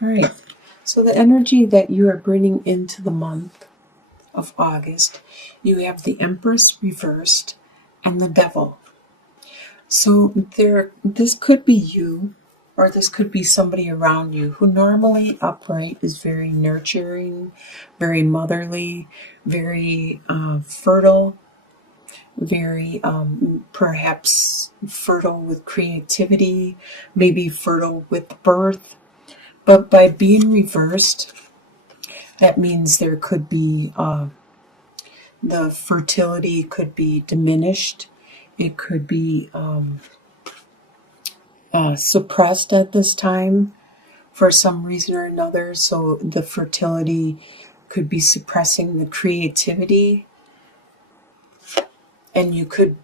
All right. So the energy that you are bringing into the month of August, you have the Empress reversed and the Devil. So this could be you, or this could be somebody around you who normally upright is very nurturing, very motherly, very fertile, very perhaps fertile with creativity, maybe fertile with birth. But by being reversed, that means there could be the fertility could be diminished. It could be suppressed at this time for some reason or another. So the fertility could be suppressing the creativity, and you could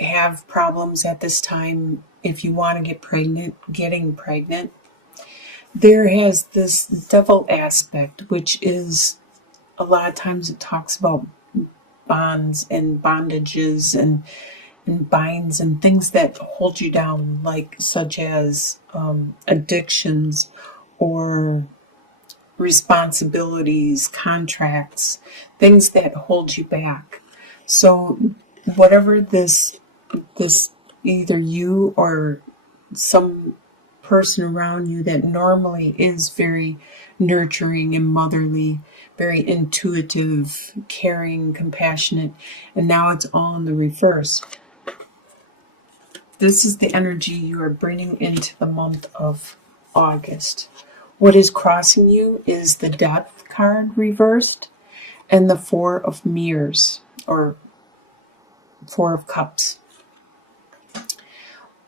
have problems at this time if you want to get pregnant, getting pregnant. There has this devil aspect, which is a lot of times it talks about bonds and bondages and binds and things that hold you down, like such as addictions or responsibilities, contracts, things that hold you back. So whatever this either you or some person around you that normally is very nurturing and motherly, very intuitive, caring, compassionate, and now it's all in the reverse. This is the energy you are bringing into the month of August. What is crossing you is the Death card reversed and the Four of Mirrors, or Four of Cups.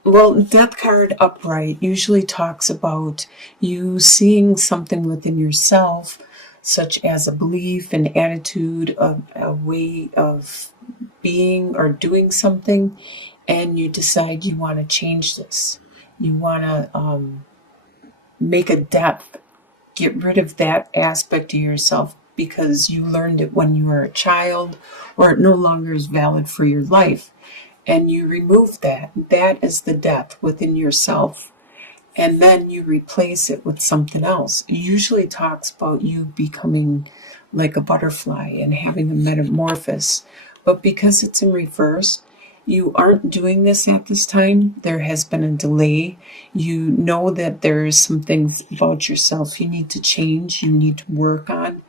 Well, Death card upright usually talks about you seeing something within yourself, such as a belief, an attitude, a way of being or doing something, and you decide you want to change this. You want to make a death, get rid of that aspect of yourself because you learned it when you were a child, or it no longer is valid for your life. And you remove that. That is the death within yourself. And then you replace it with something else. It usually talks about you becoming like a butterfly and having a metamorphosis. But because it's in reverse, you aren't doing this at this time. There has been a delay. You know that there is some things about yourself you need to change, you need to work on.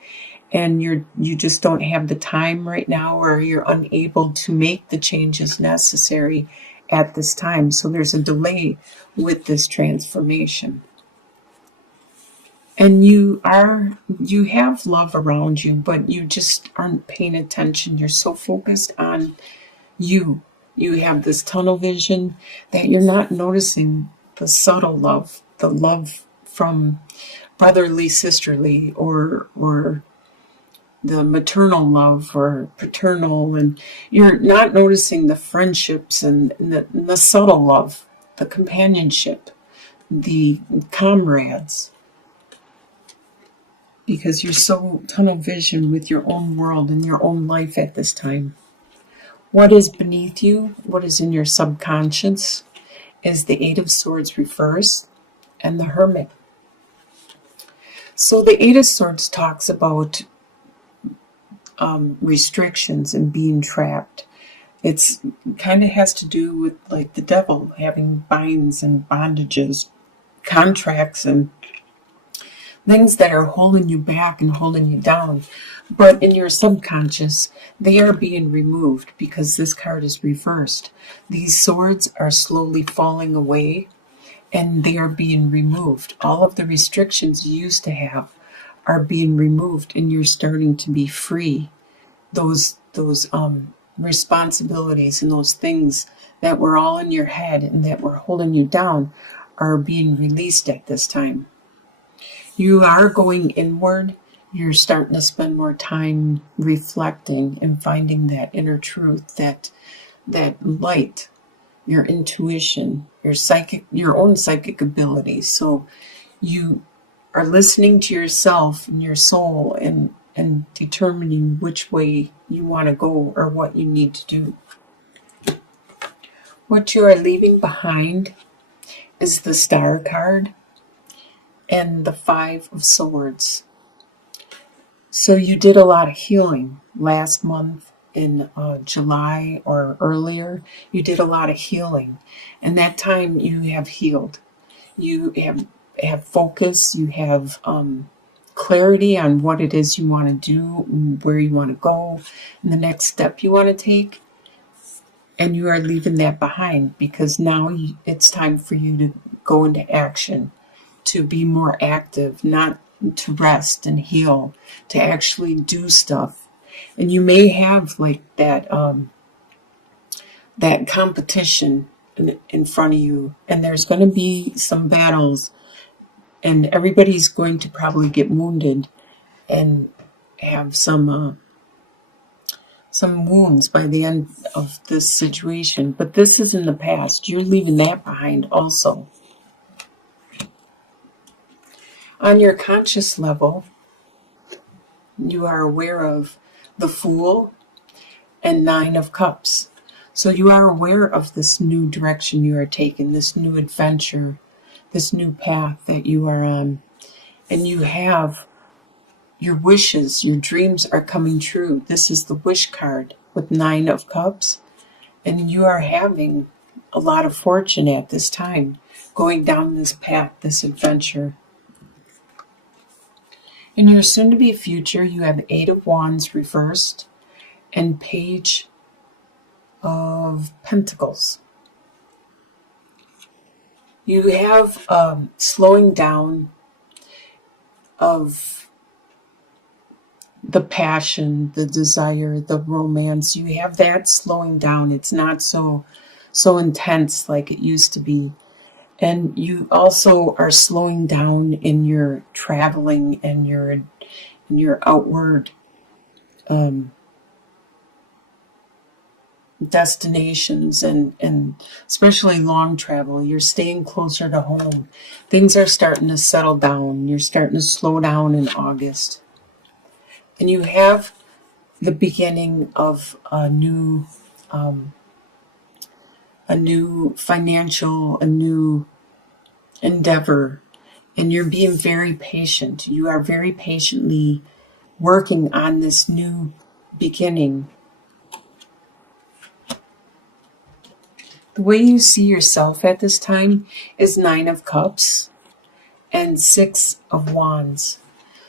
And you just don't have the time right now, or you're unable to make the changes necessary at this time. So there's a delay with this transformation. And you have love around you, but you just aren't paying attention. You're so focused on you. You have this tunnel vision that you're not noticing the subtle love, the love from brotherly, sisterly, or the maternal love or paternal, and you're not noticing the friendships and the subtle love, the companionship, the comrades, because you're so tunnel vision with your own world and your own life at this time. What is beneath you, what is in your subconscious, is the Eight of Swords reversed and the Hermit. So the Eight of Swords talks about restrictions and being trapped. It's kind of has to do with like the devil having binds and bondages, contracts and things that are holding you back and holding you down. But in your subconscious, they are being removed because this card is reversed. These swords are slowly falling away and they are being removed. All of the restrictions you used to have are being removed and you're starting to be free. Those responsibilities and those things that were all in your head and that were holding you down are being released at this time. You are going inward. You're starting to spend more time reflecting and finding that inner truth, that light, your intuition, your own psychic abilities. So you are listening to yourself and your soul and determining which way you want to go or what you need to do. What you are leaving behind is the Star card. and the Five of Swords. So you did a lot of healing last month in July or earlier. You did a lot of healing, and that time you have healed. You have focus. You have clarity on what it is you want to do, where you want to go, and the next step you want to take. And you are leaving that behind because now it's time for you to go into action, to be more active, not to rest and heal, to actually do stuff. And you may have like that competition in front of you, and there's going to be some battles, and everybody's going to probably get wounded and have some wounds by the end of this situation. But this is in the past. You're leaving that behind also. On your conscious level, you are aware of the Fool and Nine of Cups. So you are aware of this new direction you are taking, this new adventure, this new path that you are on. And you have your wishes, your dreams are coming true. This is the wish card with Nine of Cups. And you are having a lot of fortune at this time, going down this path, this adventure. In your soon-to-be future, you have Eight of Wands reversed and Page of Pentacles. You have slowing down of the passion, the desire, the romance. You have that slowing down. It's not so intense like it used to be. And you also are slowing down in your traveling and your outward destinations and especially long travel. You're staying closer to home. Things are starting to settle down. You're starting to slow down in August. And you have the beginning of a new financial, a new endeavor. And you're being very patient. You are very patiently working on this new beginning. The way you see yourself at this time is Nine of Cups and Six of Wands.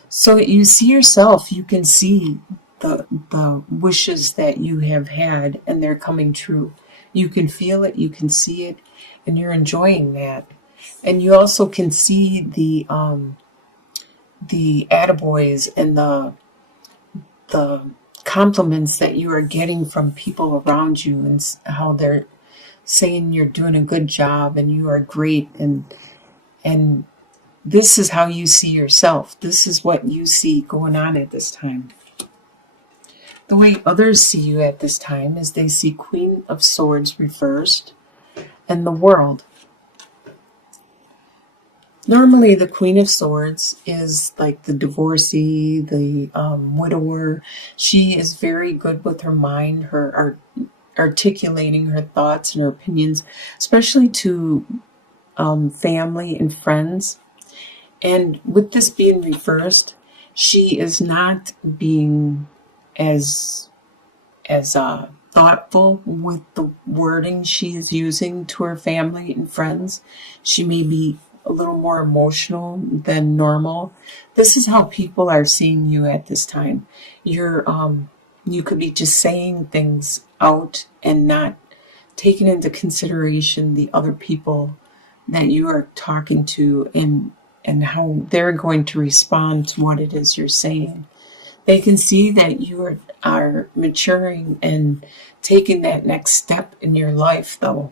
So you see yourself, you can see the wishes that you have had, and they're coming true. You can feel it, you can see it, and you're enjoying that. And you also can see the attaboys and the compliments that you are getting from people around you, and how they're saying you're doing a good job and you are great, and this is how you see yourself. This is what you see going on at this time. The way others see you at this time is they see Queen of Swords reversed and the World. Normally the Queen of Swords is like the divorcee, the widower. She is very good with her mind, her articulating her thoughts and her opinions, especially to family and friends. And with this being reversed, she is not being as thoughtful with the wording she is using to her family and friends. She may be a little more emotional than normal. This is how people are seeing you at this time. You could be just saying things out and not taking into consideration the other people that you are talking to, and how they're going to respond to what it is you're saying. They can see that you are maturing and taking that next step in your life, though.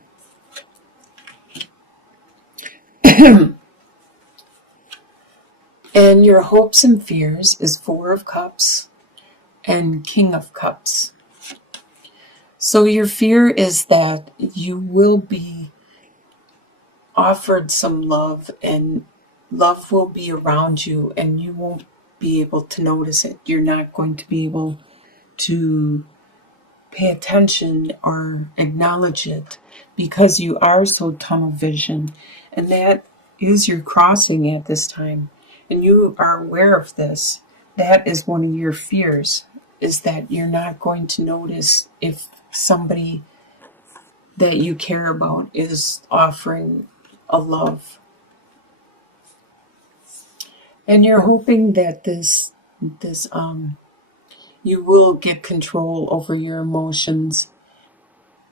And your hopes and fears is Four of Cups and King of Cups. So your fear is that you will be offered some love, and love will be around you, and you won't be able to notice it. You're not going to be able to pay attention or acknowledge it because you are so tunnel vision. And that is your crossing at this time. And you are aware of this. That is one of your fears, is that you're not going to notice if somebody that you care about is offering a love. And you're hoping that this you will get control over your emotions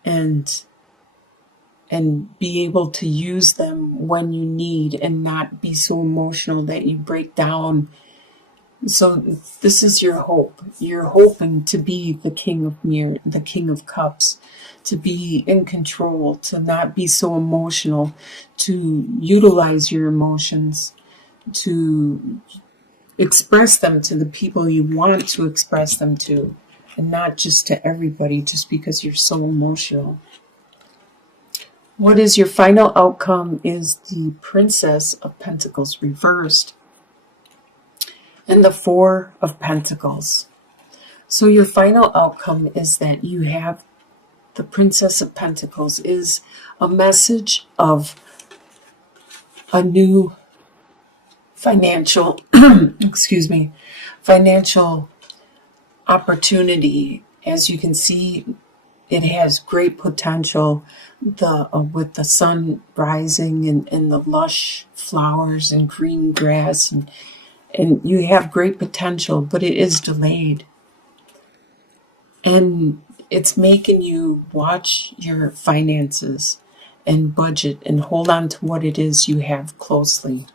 and be able to use them when you need and not be so emotional that you break down. So this is your hope. You're hoping to be the the King of Cups, to be in control, to not be so emotional, to utilize your emotions, to express them to the people you want to express them to, and not just to everybody just because you're so emotional. What is your final outcome is the Princess of Pentacles reversed and the Four of Pentacles. So your final outcome is that you have the Princess of Pentacles is a message of a new financial, financial opportunity. As you can see, it has great potential. With the sun rising and the lush flowers and green grass, and you have great potential, but it is delayed. And it's making you watch your finances and budget and hold on to what it is you have closely.